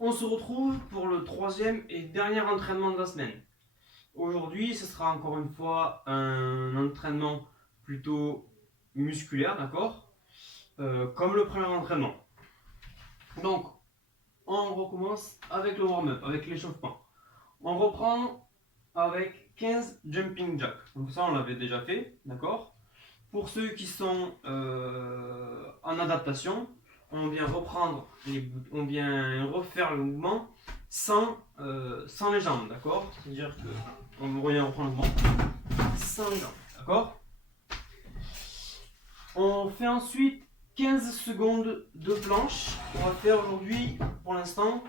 On se retrouve pour le troisième et dernier entraînement de la semaine. Aujourd'hui, ce sera encore une fois un entraînement plutôt musculaire, d'accord, comme le premier entraînement. Donc, on recommence avec le warm-up, avec l'échauffement. On reprend avec 15 jumping jacks. Donc ça, on l'avait déjà fait, d'accord. Pour ceux qui sont en adaptation, on vient refaire le mouvement sans les jambes, d'accord. C'est-à-dire qu'on revient reprendre le mouvement sans les jambes, d'accord. On fait ensuite 15 secondes de planche. On va faire aujourd'hui, pour l'instant,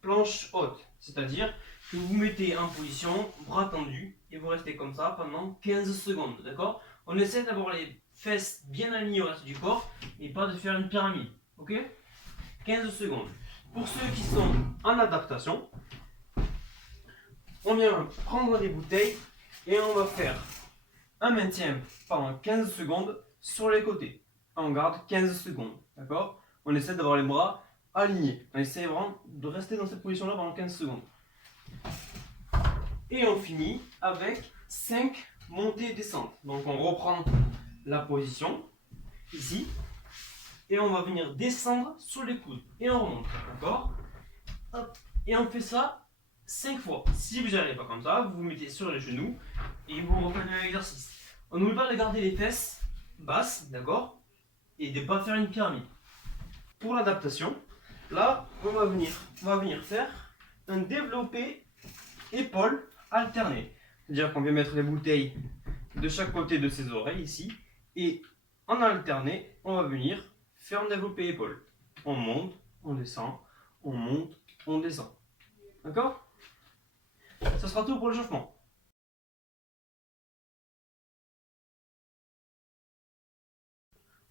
planche haute. C'est-à-dire que vous mettez en position, bras tendus, et vous restez comme ça pendant 15 secondes, d'accord. On essaie d'avoir les fesses bien alignées au reste du corps, et pas de faire une pyramide, ok. 15 secondes. Pour ceux qui sont en adaptation, on vient prendre des bouteilles, et on va faire un maintien pendant 15 secondes sur les côtés. On garde 15 secondes, d'accord. On essaie d'avoir les bras alignés. On essaie vraiment de rester dans cette position-là pendant 15 secondes. Et on finit avec 5 montées et descentes. Donc on reprend la position, ici, et on va venir descendre sur les coudes. Et on remonte, d'accord. Et on fait ça 5 fois. Si vous n'y arrivez pas comme ça, vous vous mettez sur les genoux et vous refaites le même exercice. On n'oublie pas de garder les fesses basses, d'accord, et de ne pas faire une pyramide. Pour l'adaptation, là, on va venir faire un développé épaule alterné. C'est-à-dire qu'on vient mettre les bouteilles de chaque côté de ses oreilles ici, et en alterné, on va venir faire un développé épaule. On monte, on descend, on monte, on descend. D'accord? Ça sera tout pour l'échauffement.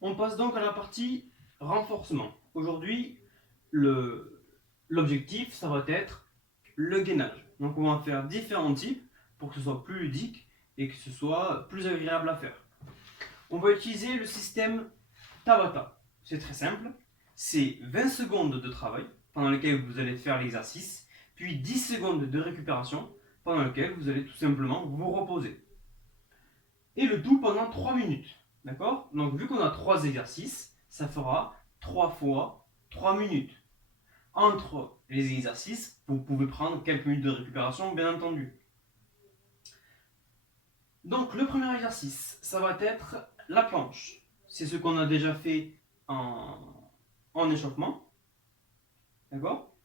On passe donc à la partie renforcement. Aujourd'hui, l'objectif, ça va être le gainage. Donc on va faire différents types pour que ce soit plus ludique et que ce soit plus agréable à faire. On va utiliser le système Tabata. C'est très simple. C'est 20 secondes de travail pendant lesquelles vous allez faire l'exercice, puis 10 secondes de récupération pendant lesquelles vous allez tout simplement vous reposer. Et le tout pendant 3 minutes. D'accord? Donc vu qu'on a 3 exercices, ça fera 3 fois 3 minutes. Entre les exercices, vous pouvez prendre quelques minutes de récupération, bien entendu. Donc le premier exercice, ça va être la planche. C'est ce qu'on a déjà fait en échauffement. D'accord?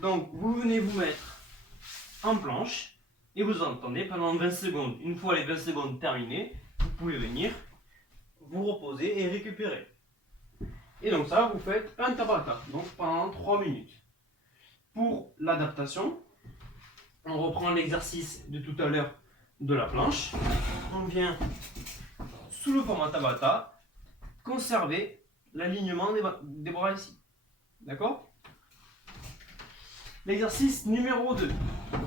Donc vous venez vous mettre en planche et vous entendez pendant 20 secondes. Une fois les 20 secondes terminées, vous pouvez venir vous reposer et récupérer. Et donc ça, vous faites un tabata, donc pendant 3 minutes. Pour l'adaptation, on reprend l'exercice de tout à l'heure de la planche. On vient, sous le format tabata, conserver l'alignement des bras ici. D'accord? L'exercice numéro 2.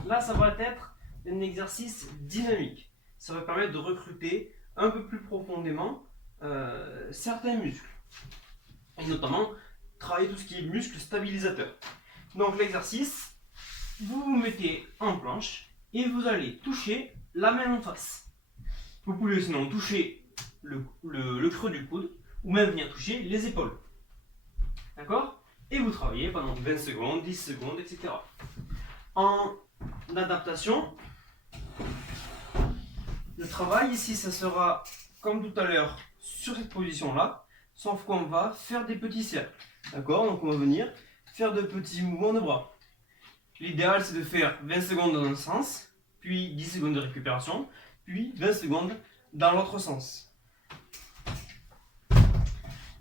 Là, ça va être un exercice dynamique. Ça va permettre de recruter un peu plus profondément certains muscles. Et notamment, travailler tout ce qui est muscle stabilisateur. Donc l'exercice, vous vous mettez en planche et vous allez toucher la main en face. Vous pouvez sinon toucher le creux du coude ou même venir toucher les épaules. D'accord? Et vous travaillez pendant 20 secondes, 10 secondes, etc. En adaptation, le travail ici, ça sera comme tout à l'heure sur cette position-là, sauf qu'on va faire des petits cercles. D'accord? Donc on va venir faire de petits mouvements de bras. L'idéal, c'est de faire 20 secondes dans un sens, puis 10 secondes de récupération, puis 20 secondes dans l'autre sens.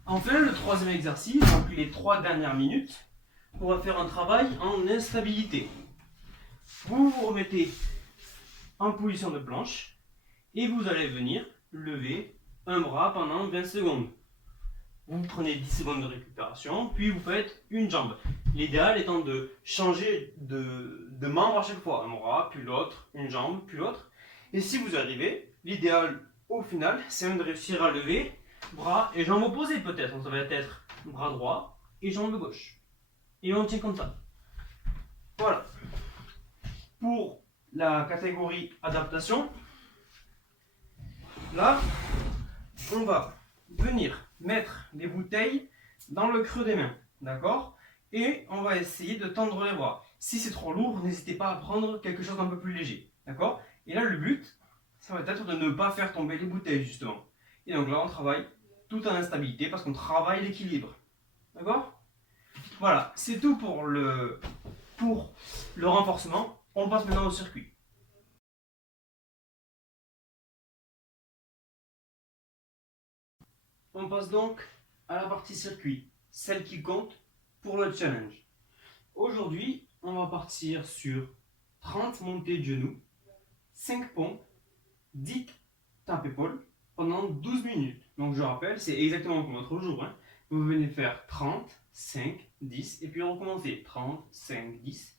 Enfin, le troisième exercice, donc les 3 dernières minutes, on va faire un travail en instabilité. Vous vous remettez en position de planche et vous allez venir lever un bras pendant 20 secondes. Vous prenez 10 secondes de récupération, puis vous faites une jambe. L'idéal étant de changer de membre à chaque fois. Un bras, puis l'autre, une jambe, puis l'autre. Et si vous arrivez, l'idéal au final, c'est même de réussir à lever bras et jambes opposées peut-être. Donc ça va être bras droit et jambe gauche. Et on tient comme ça. Voilà. Pour la catégorie adaptation, là, on va venir mettre les bouteilles dans le creux des mains, d'accord? Et on va essayer de tendre les bras. Si c'est trop lourd, n'hésitez pas à prendre quelque chose d'un peu plus léger, d'accord? Et là, le but, ça va être de ne pas faire tomber les bouteilles, justement. Et donc là, on travaille tout en instabilité parce qu'on travaille l'équilibre, d'accord? Voilà, c'est tout pour le renforcement. On passe maintenant au circuit. On passe donc à la partie circuit, celle qui compte pour le challenge. Aujourd'hui, on va partir sur 30 montées de genoux, 5 pompes, 10 tapes-épaules pendant 12 minutes. Donc je rappelle, c'est exactement comme l'autre jour. Hein. Vous venez faire 30, 5, 10 et puis recommencer 30, 5, 10.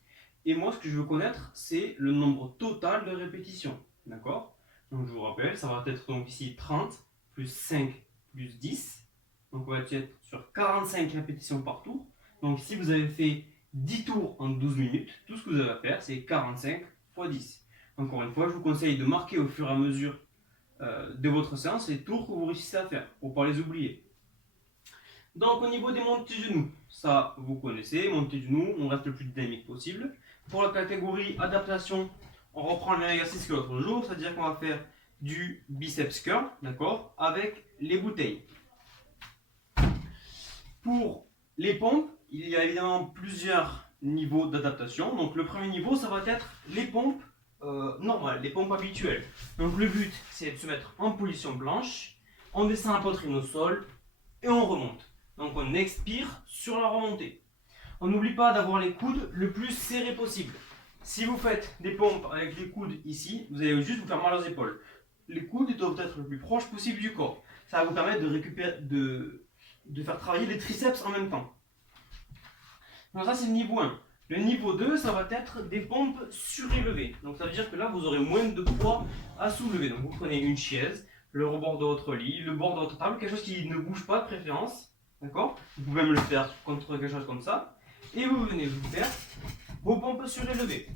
Et moi, ce que je veux connaître, c'est le nombre total de répétitions. D'accord? Donc je vous rappelle, ça va être donc ici 30 plus 5 plus 10. Donc on va être sur 45 répétitions par tour. Donc si vous avez fait 10 tours en 12 minutes, tout ce que vous avez à faire, c'est 45 fois 10. Encore une fois, je vous conseille de marquer au fur et à mesure de votre séance les tours que vous réussissez à faire, pour ne pas les oublier. Donc au niveau des montées de genoux, ça vous connaissez, montées de genoux, on reste le plus dynamique possible. Pour la catégorie adaptation, on reprend le même exercice que l'autre jour, c'est-à-dire qu'on va faire du biceps curl, d'accord, avec les bouteilles. Pour les pompes, il y a évidemment plusieurs niveaux d'adaptation. Donc le premier niveau, ça va être les pompes normales, les pompes habituelles. Donc le but, c'est de se mettre en position blanche, on descend la poitrine au sol et on remonte. Donc on expire sur la remontée. On n'oublie pas d'avoir les coudes le plus serrés possible. Si vous faites des pompes avec les coudes ici, vous allez juste vous faire mal aux épaules. Les coudes doivent être le plus proche possible du corps. Ça va vous permettre de récupérer, de faire travailler les triceps en même temps. Donc ça c'est le niveau 1. Le niveau 2, ça va être des pompes surélevées. Donc ça veut dire que là vous aurez moins de poids à soulever. Donc vous prenez une chaise, le rebord de votre lit, le bord de votre table, quelque chose qui ne bouge pas de préférence. D'accord? Vous pouvez même le faire contre quelque chose comme ça. Et vous venez vous faire vos pompes surélevées.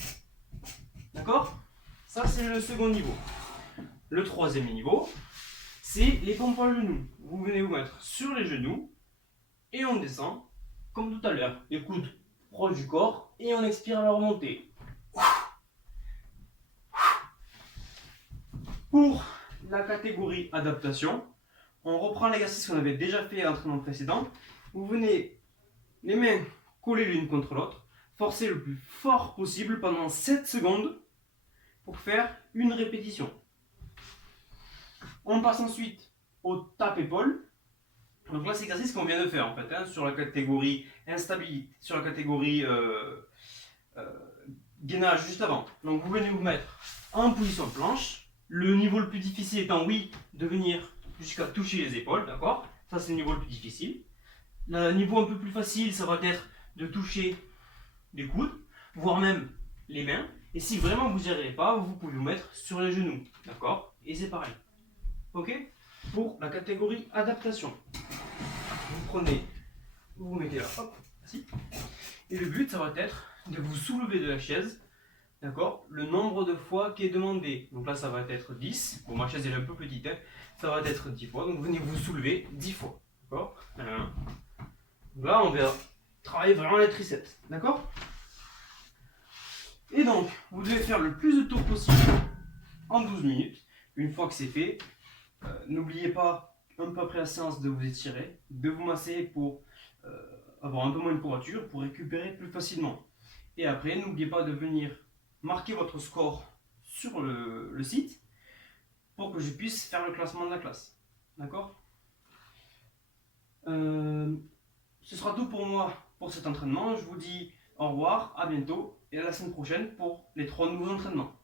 D'accord? Ça c'est le second niveau. Le troisième niveau, c'est les pompes à genoux. Vous venez vous mettre sur les genoux et on descend comme tout à l'heure. Les coudes proches du corps et on expire à la remontée. Pour la catégorie adaptation, on reprend l'exercice qu'on avait déjà fait à l'entraînement précédent. Vous venez les mains collées l'une contre l'autre, forcez le plus fort possible pendant 7 secondes pour faire une répétition. On passe ensuite au tape-épaule. Donc là, c'est l'exercice qu'on vient de faire en fait, hein, sur la catégorie instabilité, sur la catégorie gainage juste avant. Donc vous venez vous mettre en position planche. Le niveau le plus difficile étant, oui, de venir jusqu'à toucher les épaules, d'accord? Ça, c'est le niveau le plus difficile. Le niveau un peu plus facile, ça va être de toucher les coudes, voire même les mains. Et si vraiment vous n'y arrivez pas, vous pouvez vous mettre sur les genoux, d'accord? Et c'est pareil. Ok? Pour la catégorie adaptation, vous prenez, vous vous mettez là, hop, ainsi. Et le but, ça va être de vous soulever de la chaise, d'accord, le nombre de fois qui est demandé. Donc là, ça va être 10. Bon, ma chaise est un peu petite, hein. Ça va être 10 fois. Donc venez vous soulever 10 fois, d'accord. Là, on va travailler vraiment les triceps, d'accord. Et donc, vous devez faire le plus de tours possible en 12 minutes. Une fois que c'est fait, n'oubliez pas, un peu après la séance, de vous étirer, de vous masser pour avoir un peu moins de courbature, pour récupérer plus facilement. Et après, n'oubliez pas de venir marquer votre score sur le site pour que je puisse faire le classement de la classe. D'accord? Ce sera tout pour moi pour cet entraînement. Je vous dis au revoir, à bientôt et à la semaine prochaine pour les 3 nouveaux entraînements.